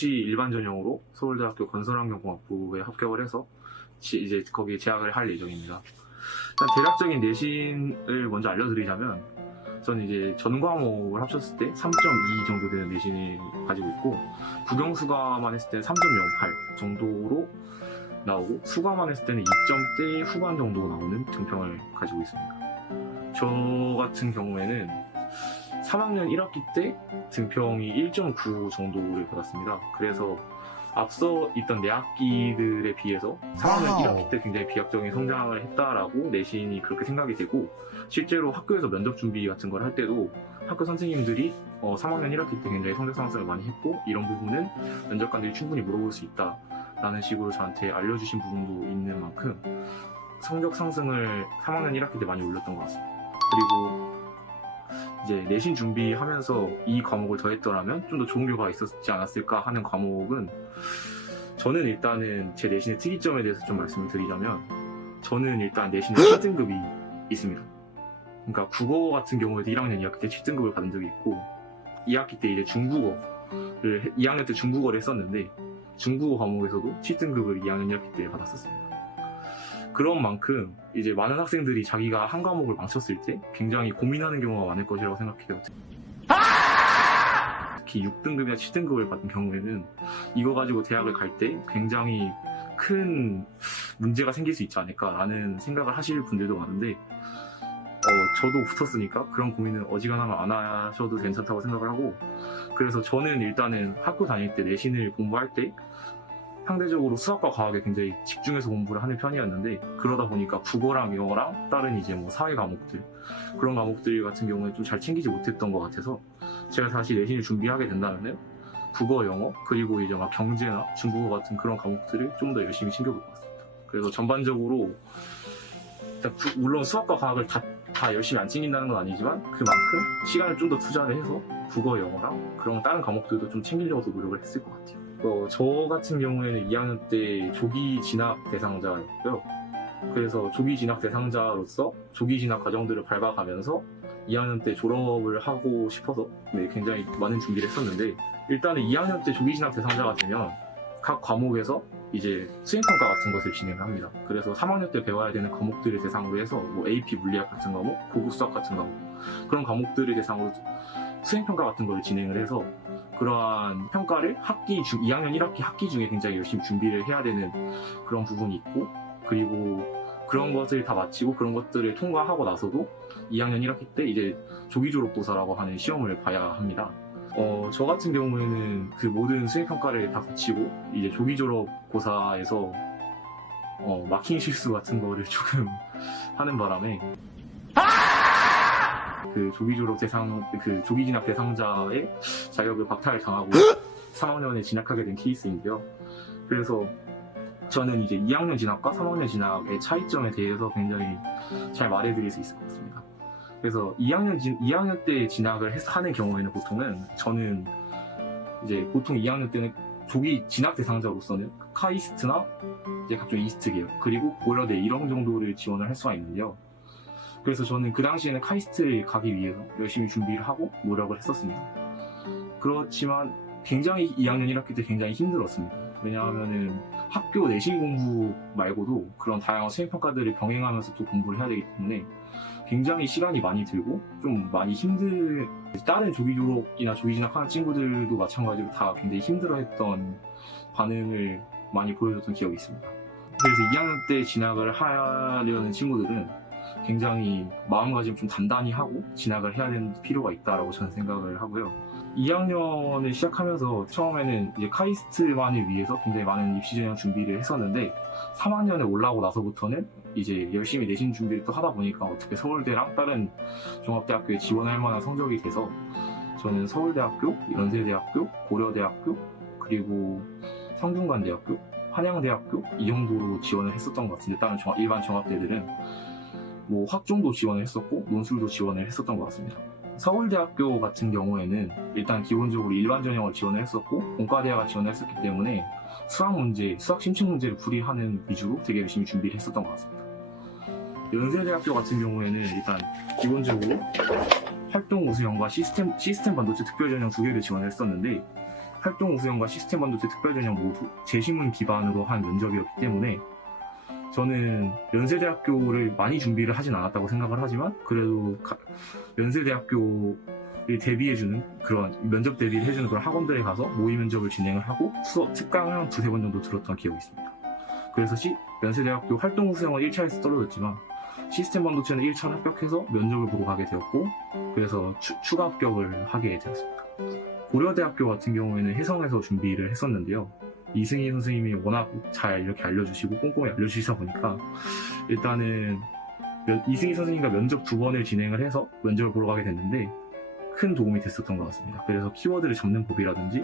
수시 일반 전형으로 서울대학교 건설환경공학부에 합격을 해서 이제 거기에 재학을 할 예정입니다. 일단 대략적인 내신을 먼저 알려드리자면, 저는 이제 전 과목을 합쳤을 때 3.2 정도 되는 내신을 가지고 있고, 국영수가만 했을 때는 3.08 정도로 나오고, 수가만 했을 때는 2점대 후반 정도 나오는 등평을 가지고 있습니다. 저 같은 경우에는 3학년 1학기 때 등평이 1.9 정도를 받았습니다. 그래서 앞서 있던 내학기들에 비해서 3학년 1학기 때 굉장히 비약적인 성장을 했다라고 내신이 그렇게 생각이 되고, 실제로 학교에서 면접 준비 같은 걸 할 때도 학교 선생님들이 3학년 1학기 때 굉장히 성적 상승을 많이 했고, 이런 부분은 면접관들이 충분히 물어볼 수 있다 라는 식으로 저한테 알려주신 부분도 있는 만큼 성적 상승을 3학년 1학기 때 많이 올렸던 것 같습니다. 그리고 이제 내신 준비하면서 이 과목을 더했더라면 좀 더 좋은 결과가 있었지 않았을까 하는 과목은, 저는 일단은 제 내신의 특이점에 대해서 좀 말씀을 드리자면, 저는 일단 내신에 7등급이 있습니다. 그러니까 국어 같은 경우에도 1학년 2학기 때 7등급을 받은 적이 있고, 2학기 때 이제 2학년 때 중국어를 했었는데 중국어 과목에서도 7등급을 2학년 1학기 때 받았었습니다. 그런 만큼 이제 많은 학생들이 자기가 한 과목을 망쳤을 때 굉장히 고민하는 경우가 많을 것이라고 생각해요. 특히 6등급이나 7등급을 받은 경우에는 이거 가지고 대학을 갈 때 굉장히 큰 문제가 생길 수 있지 않을까라는 생각을 하실 분들도 많은데, 저도 붙었으니까 그런 고민은 어지간하면 안 하셔도 괜찮다고 생각을 하고, 그래서 저는 일단은 학교 다닐 때 내신을 공부할 때 상대적으로 수학과 과학에 굉장히 집중해서 공부를 하는 편이었는데, 그러다 보니까 국어랑 영어랑 다른 이제 뭐 사회 과목들, 그런 과목들 같은 경우에 좀 잘 챙기지 못했던 것 같아서, 제가 다시 내신을 준비하게 된다면은 국어, 영어, 그리고 이제 막 경제나 중국어 같은 그런 과목들을 좀 더 열심히 챙겨볼 것 같습니다. 그래서 전반적으로 물론 수학과 과학을 다 열심히 안 챙긴다는 건 아니지만, 그만큼 시간을 좀 더 투자를 해서 국어, 영어랑 그런 다른 과목들도 좀 챙기려고 노력을 했을 것 같아요. 저 같은 경우에는 2학년 때 조기 진학 대상자였고요. 그래서 조기 진학 대상자로서 조기 진학 과정들을 밟아가면서 2학년 때 졸업을 하고 싶어서 굉장히 많은 준비를 했었는데, 일단은 2학년 때 조기 진학 대상자가 되면 각 과목에서 이제 수행평가 같은 것을 진행을 합니다. 그래서 3학년 때 배워야 되는 과목들을 대상으로 해서 뭐 AP 물리학 같은 과목, 고급 수학 같은 과목, 그런 과목들을 대상으로 수행평가 같은 걸 진행을 해서, 그러한 평가를 2학년 1학기 학기 중에 굉장히 열심히 준비를 해야 되는 그런 부분이 있고, 그리고 그런 것을 다 마치고 그런 것들을 통과하고 나서도 2학년 1학기 때 이제 조기졸업고사라고 하는 시험을 봐야 합니다. 저 같은 경우에는 그 모든 수행평가를 다 거치고 이제 조기졸업고사에서 마킹 실수 같은 거를 조금 하는 바람에 그 조기 진학 대상자의 자격을 박탈을 당하고 3학년에 진학하게 된 케이스인데요. 그래서 저는 이제 2학년 진학과 3학년 진학의 차이점에 대해서 굉장히 잘 말해드릴 수 있을 것 같습니다. 그래서 2학년 때 진학을 하는 경우에는 저는 이제 보통 2학년 때는 조기 진학 대상자로서는 카이스트나 이제 각종 이스트 계열, 그리고 고려대 이런 정도를 지원을 할 수가 있는데요. 그래서 저는 그 당시에는 카이스트를 가기 위해서 열심히 준비를 하고 노력을 했었습니다. 그렇지만 굉장히 2학년 1학기 때 굉장히 힘들었습니다. 왜냐하면은 학교 내신 공부 말고도 그런 다양한 수행평가들을 병행하면서 또 공부를 해야 되기 때문에 굉장히 시간이 많이 들고 좀 많이 다른 조기 졸업이나 조기 진학하는 친구들도 마찬가지로 다 굉장히 힘들어했던 반응을 많이 보여줬던 기억이 있습니다. 그래서 2학년 때 진학을 하려는 친구들은 굉장히 마음가짐 좀 단단히 하고 진학을 해야 되는 필요가 있다라고 저는 생각을 하고요. 2학년을 시작하면서 처음에는 이제 카이스트만을 위해서 굉장히 많은 입시 전형 준비를 했었는데, 3학년에 올라오고 나서부터는 이제 열심히 내신 준비를 또 하다 보니까 어떻게 서울대랑 다른 종합대학교에 지원할 만한 성적이 돼서, 저는 서울대학교, 연세대학교, 고려대학교, 그리고 성균관대학교, 한양대학교 이 정도로 지원을 했었던 것 같은데, 다른 일반 종합대들은 뭐 학종도 지원을 했었고 논술도 지원을 했었던 것 같습니다. 서울대학교 같은 경우에는 일단 기본적으로 일반 전형을 지원을 했었고 공과대학을 지원을 했었기 때문에 수학 심층 문제를 풀이하는 위주로 되게 열심히 준비를 했었던 것 같습니다. 연세대학교 같은 경우에는 일단 기본적으로 활동 우수형과 시스템 반도체 특별 전형 2개를 지원을 했었는데, 활동 우수형과 시스템 반도체 특별 전형 모두 재시문 기반으로 한 면접이었기 때문에 저는 연세대학교를 많이 준비를 하진 않았다고 생각을 하지만 그래도 연세대학교를 대비해주는 그런 면접 대비를 해주는 그런 학원들에 가서 모의 면접을 진행을 하고 수업 특강을 한 두세 번 정도 들었던 기억이 있습니다. 그래서 연세대학교 활동 우수형은 1차에서 떨어졌지만 시스템 반도체는 1차를 합격해서 면접을 보러 가게 되었고 그래서 추가 합격을 하게 되었습니다. 고려대학교 같은 경우에는 해성에서 준비를 했었는데요. 이승희 선생님이 워낙 잘 이렇게 알려주시고 꼼꼼히 알려주시다 보니까 일단은 이승희 선생님과 면접 2번을 진행을 해서 면접을 보러 가게 됐는데 큰 도움이 됐었던 것 같습니다. 그래서 키워드를 잡는 법이라든지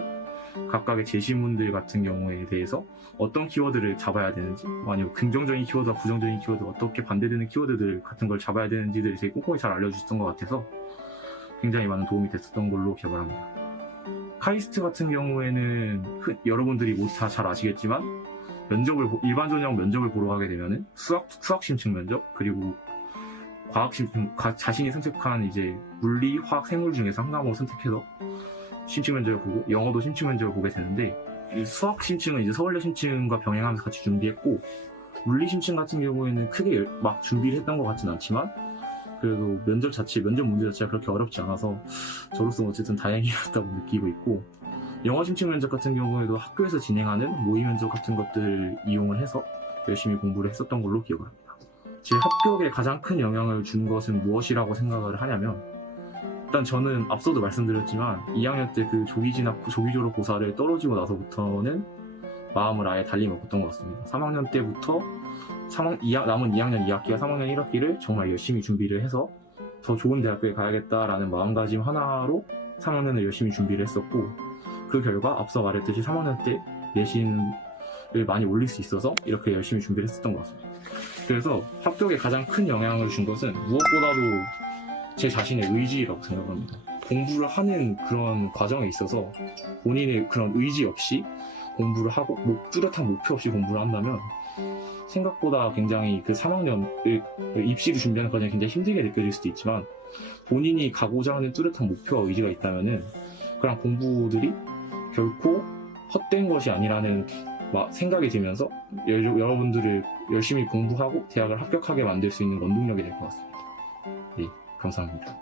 각각의 제시문들 같은 경우에 대해서 어떤 키워드를 잡아야 되는지 아니면 긍정적인 키워드와 부정적인 키워드 어떻게 반대되는 키워드들 같은 걸 잡아야 되는지를 되게 꼼꼼히 잘 알려주셨던 것 같아서 굉장히 많은 도움이 됐었던 걸로 기억을 합니다. 카이스트 같은 경우에는 여러분들이 모두 다 잘 아시겠지만 일반 전형 면접을 보러 가게 되면은 수학 심층 면접 그리고 과학 심층 자신이 선택한 이제 물리, 화학, 생물 중에서 한 과목을 선택해서 심층 면접을 보고 영어도 심층 면접을 보게 되는데 수학 심층은 이제 서울대 심층과 병행하면서 같이 준비했고 물리 심층 같은 경우에는 크게 막 준비를 했던 것 같진 않지만 그래도 면접 문제 자체가 그렇게 어렵지 않아서 저로서는 어쨌든 다행이었다고 느끼고 있고 영어 심층 면접 같은 경우에도 학교에서 진행하는 모의 면접 같은 것들을 이용을 해서 열심히 공부를 했었던 걸로 기억을 합니다. 제 합격에 가장 큰 영향을 준 것은 무엇이라고 생각을 하냐면 일단 저는 앞서도 말씀드렸지만 2학년 때 그 조기 졸업 고사를 떨어지고 나서부터는 마음을 아예 달리 먹었던 것 같습니다. 3학년 때부터 남은 2학년 2학기와 3학년 1학기를 정말 열심히 준비를 해서 더 좋은 대학교에 가야겠다라는 마음가짐 하나로 3학년을 열심히 준비를 했었고 그 결과 앞서 말했듯이 3학년 때 내신을 많이 올릴 수 있어서 이렇게 열심히 준비를 했었던 것 같습니다. 그래서 합격에 가장 큰 영향을 준 것은 무엇보다도 제 자신의 의지라고 생각합니다. 공부를 하는 그런 과정에 있어서 본인의 그런 의지 없이 공부를 하고 뚜렷한 목표 없이 공부를 한다면 생각보다 굉장히 그 3학년을 입시를 준비하는 과정이 굉장히 힘들게 느껴질 수도 있지만 본인이 가고자 하는 뚜렷한 목표와 의지가 있다면은 그런 공부들이 결코 헛된 것이 아니라는 생각이 들면서 여러분들을 열심히 공부하고 대학을 합격하게 만들 수 있는 원동력이 될 것 같습니다. 네, 감사합니다.